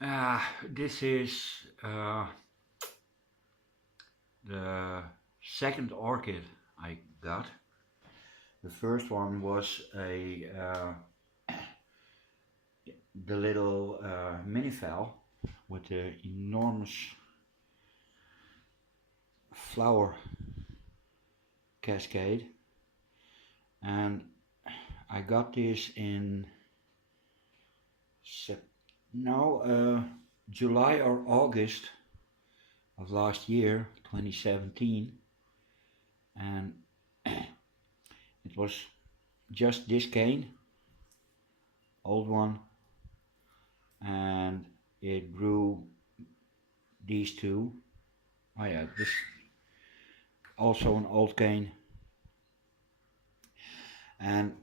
This is the second orchid I got. The first one was the little mini with the enormous flower cascade, and I got this in July or August of last year, 2017, and it was just this cane, old one, and it grew these two. Oh yeah, this also an old cane, and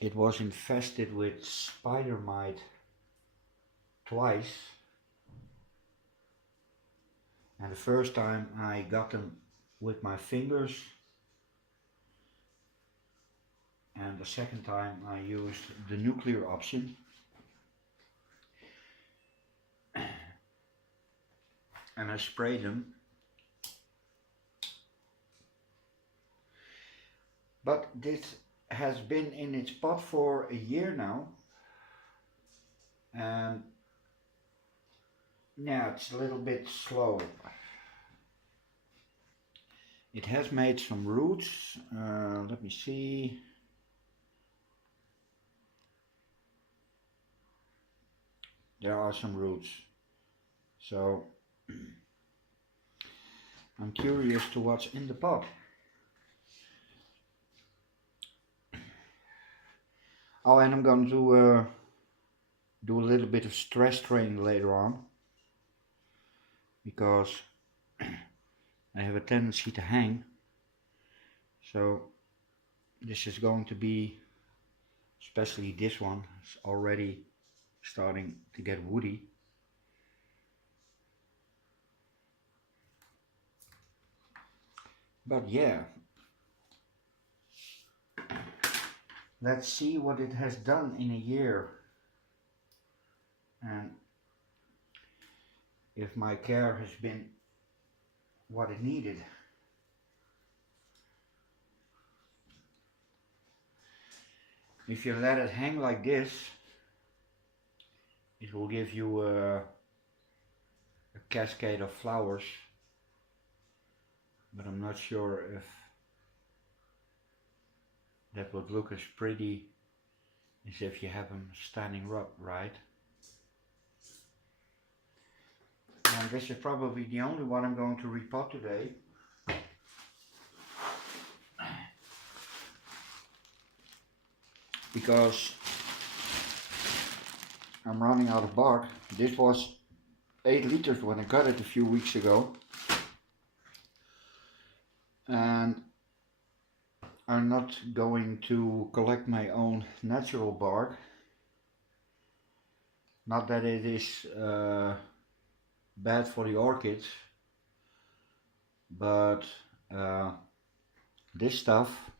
it was infested with spider mite twice, and the first time I got them with my fingers, and the second time I used the nuclear option. And I sprayed them. But this has been in its pot for a year now, and yeah, it's a little bit slow. It has made some roots. Let me see. There are some roots. So I'm curious to what's in the pot. Oh, and I'm going to do a little bit of stress training later on, because I have a tendency to hang. So this is going to be, especially this one, it's already starting to get woody. But yeah, let's see what it has done in a year, and if my care has been what it needed. If you let it hang like this, it will give you a cascade of flowers, but I'm not sure if that would look as pretty as if you have them standing up right. And this is probably the only one I'm going to repot today. Because I'm running out of bark. This was 8 liters when I got it a few weeks ago. And I'm not going to collect my own natural bark. Not that it is bad for the orchids, but this stuff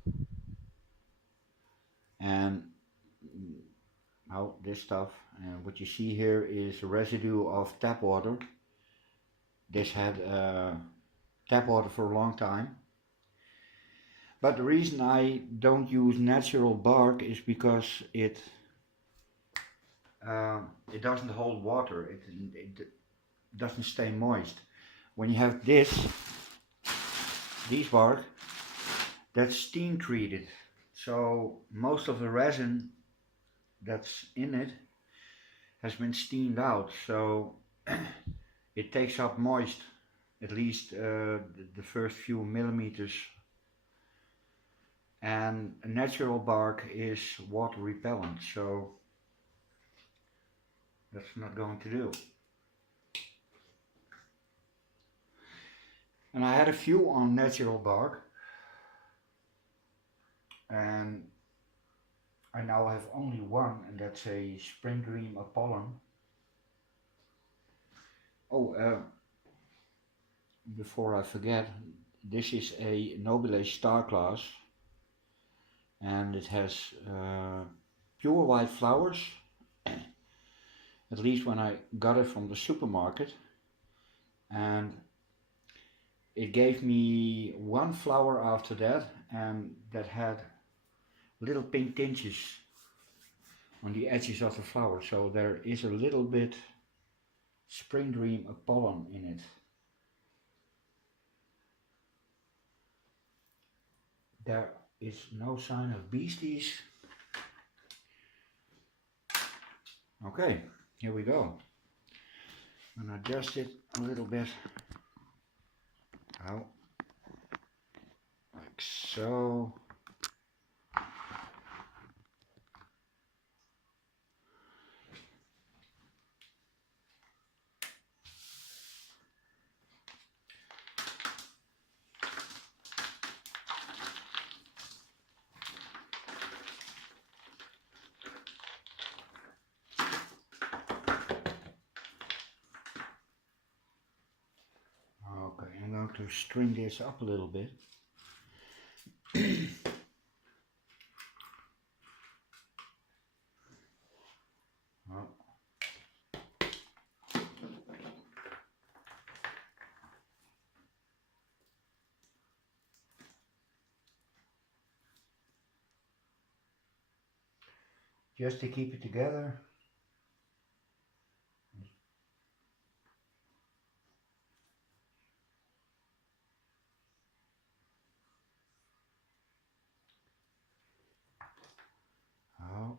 and this stuff, and what you see here is a residue of tap water. This had tap water for a long time. But the reason I don't use natural bark is because it doesn't hold water. It doesn't stay moist. When you have these bark, that's steam treated. So most of the resin that's in it has been steamed out. So it takes up moist, at least the first few millimeters. And natural bark is water repellent, so that's not going to do. And I had a few on natural bark, and I now have only one, and that's a Spring Dream Apollon. Oh, before I forget, this is a Nobile starclass, and it has pure white flowers. It at least when I got it from the supermarket, and it gave me one flower after that, and that had little pink tinges on the edges of the flower, so there is a little bit spring dream pollen in it. There is no sign of beasties. Okay, here we go. I'm gonna adjust it a little bit. Out. Like so. Okay, I'm going to string this up a little bit. Oh. Just to keep it together. Oh.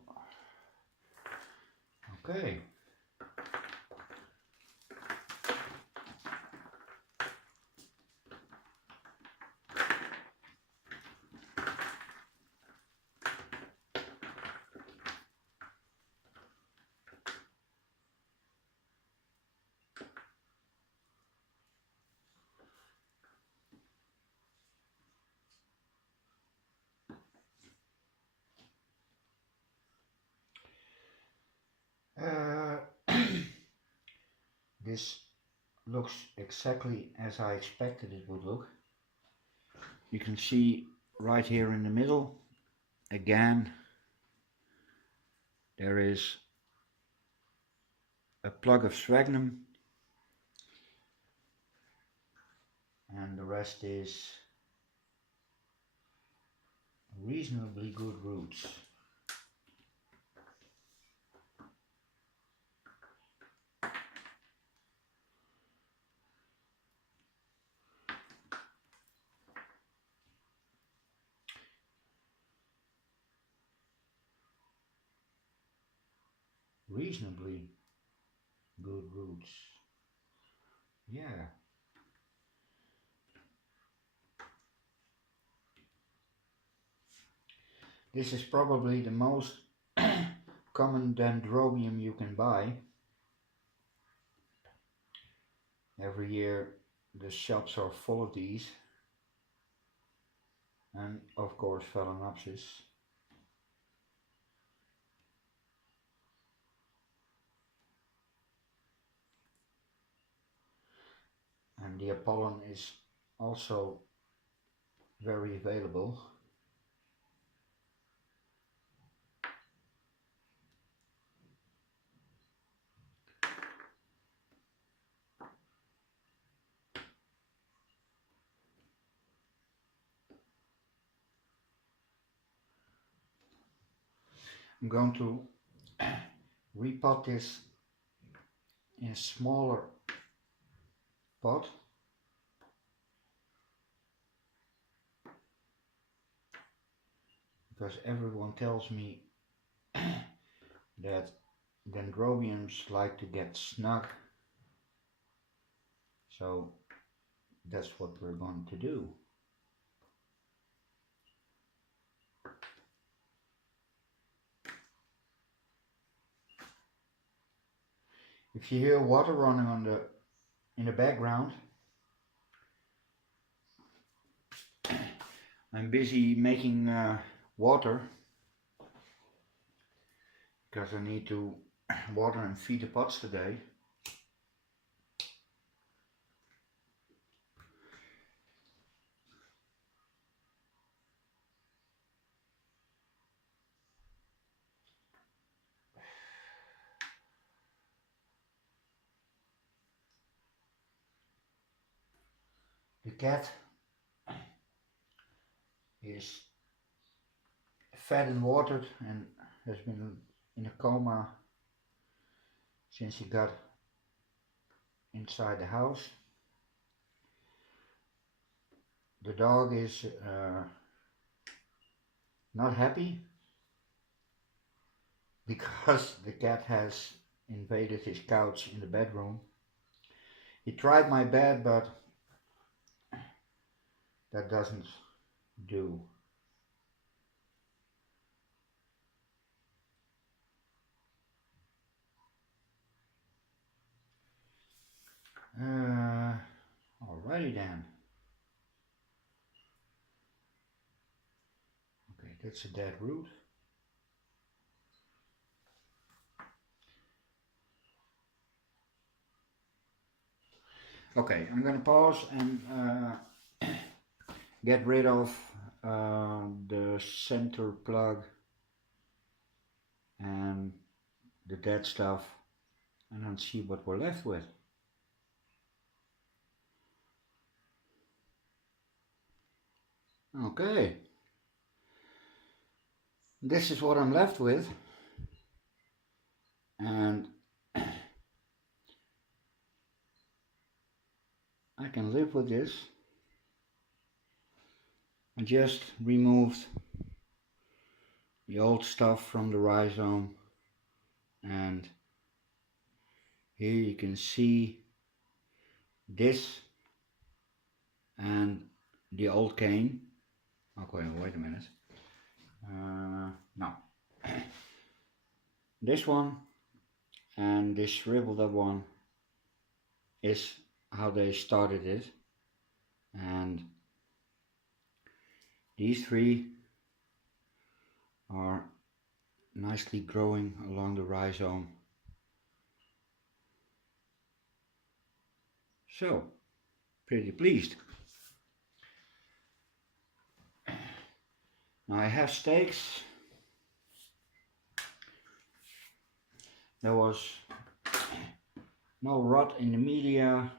Okay. This looks exactly as I expected it would look. You can see right here in the middle, again, there is a plug of sphagnum, and the rest is reasonably good roots. Reasonably good roots. Yeah. This is probably the most common dendrobium you can buy. Every year the shops are full of these. And of course Phalaenopsis. And the pollen is also very available. I'm going to repot this in a smaller pot. Because everyone tells me that dendrobiums like to get snug. So that's what we're going to do. If you hear water running in the background, I'm busy making water because I need to water and feed the pots today. cat is fed and watered and has been in a coma since he got inside the house. The dog is not happy because the cat has invaded his couch in the bedroom. He tried my bed, but that doesn't do. Alrighty then. Okay, that's a dead root. Okay, I'm gonna pause and get rid of the center plug and the dead stuff, and then see what we're left with. Okay, this is what I'm left with, and I can live with this. I just removed the old stuff from the rhizome, and here you can see this and the old cane. Okay, wait a minute. No. This one and this shriveled up one is how they started it, and these three are nicely growing along the rhizome. So, pretty pleased. Now I have stakes. There was no rot in the media.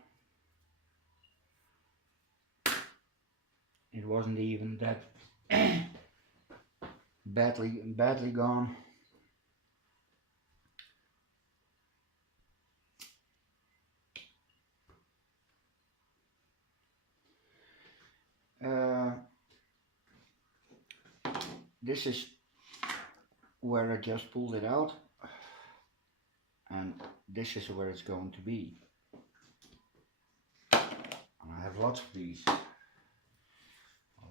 It wasn't even that badly gone. This is where I just pulled it out, and this is where it's going to be. And I have lots of these.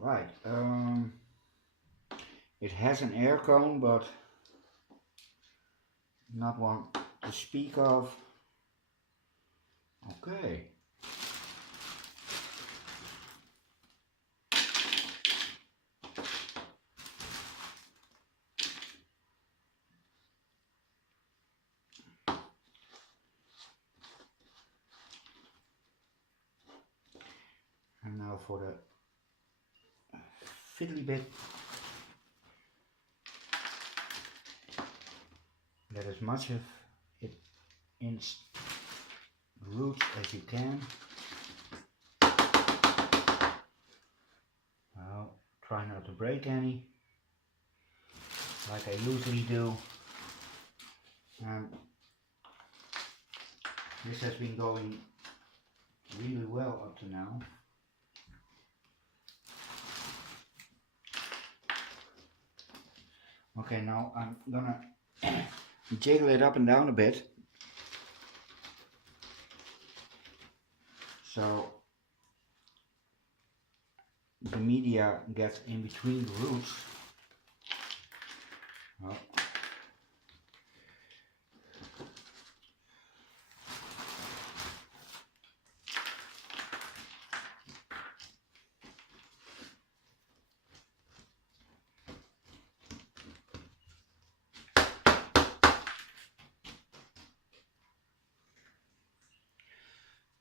Alright, it has an air cone, but not one to speak of. Okay. And now for the fiddly bit. Get as much of it in roots as you can. Well, try not to break any, like I usually do. And this has been going really well up to now. Okay, now I'm gonna jiggle it up and down a bit, so the media gets in between the roots. Well,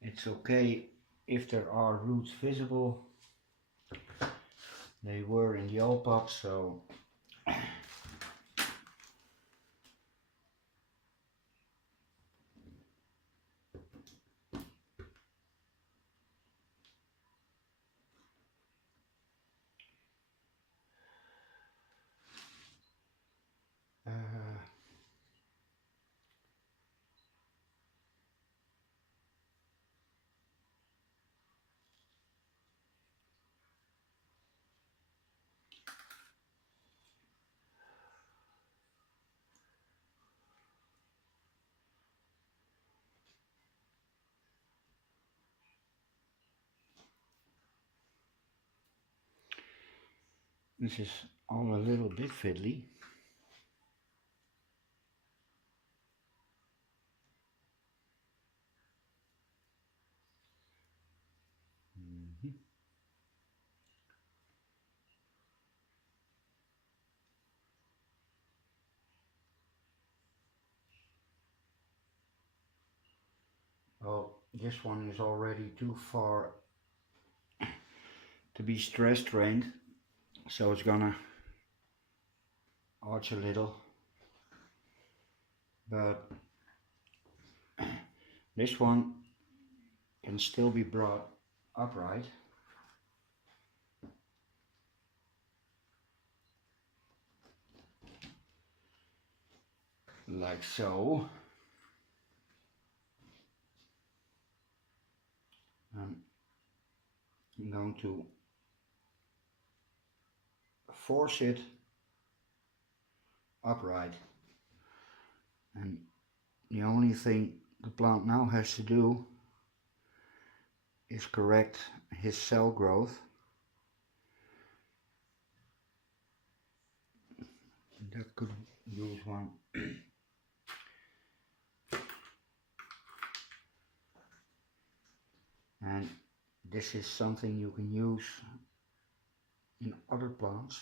it's okay if there are roots visible. They were in the old pot, so This is all a little bit fiddly. Mhm. Well, this one is already too far to be stress trained, so it's gonna arch a little, but this one can still be brought upright, like so. And I'm going to force it upright, and the only thing the plant now has to do is correct his cell growth. That could use one. And this is something you can use in other plants.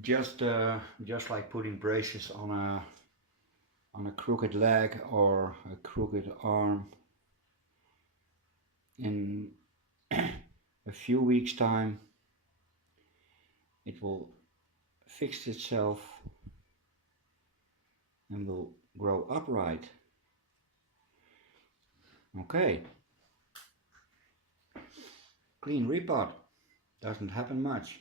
Just like putting braces on a crooked leg or a crooked arm. In a few weeks' time, it will fix itself and will grow upright. Okay. Clean repot. Doesn't happen much.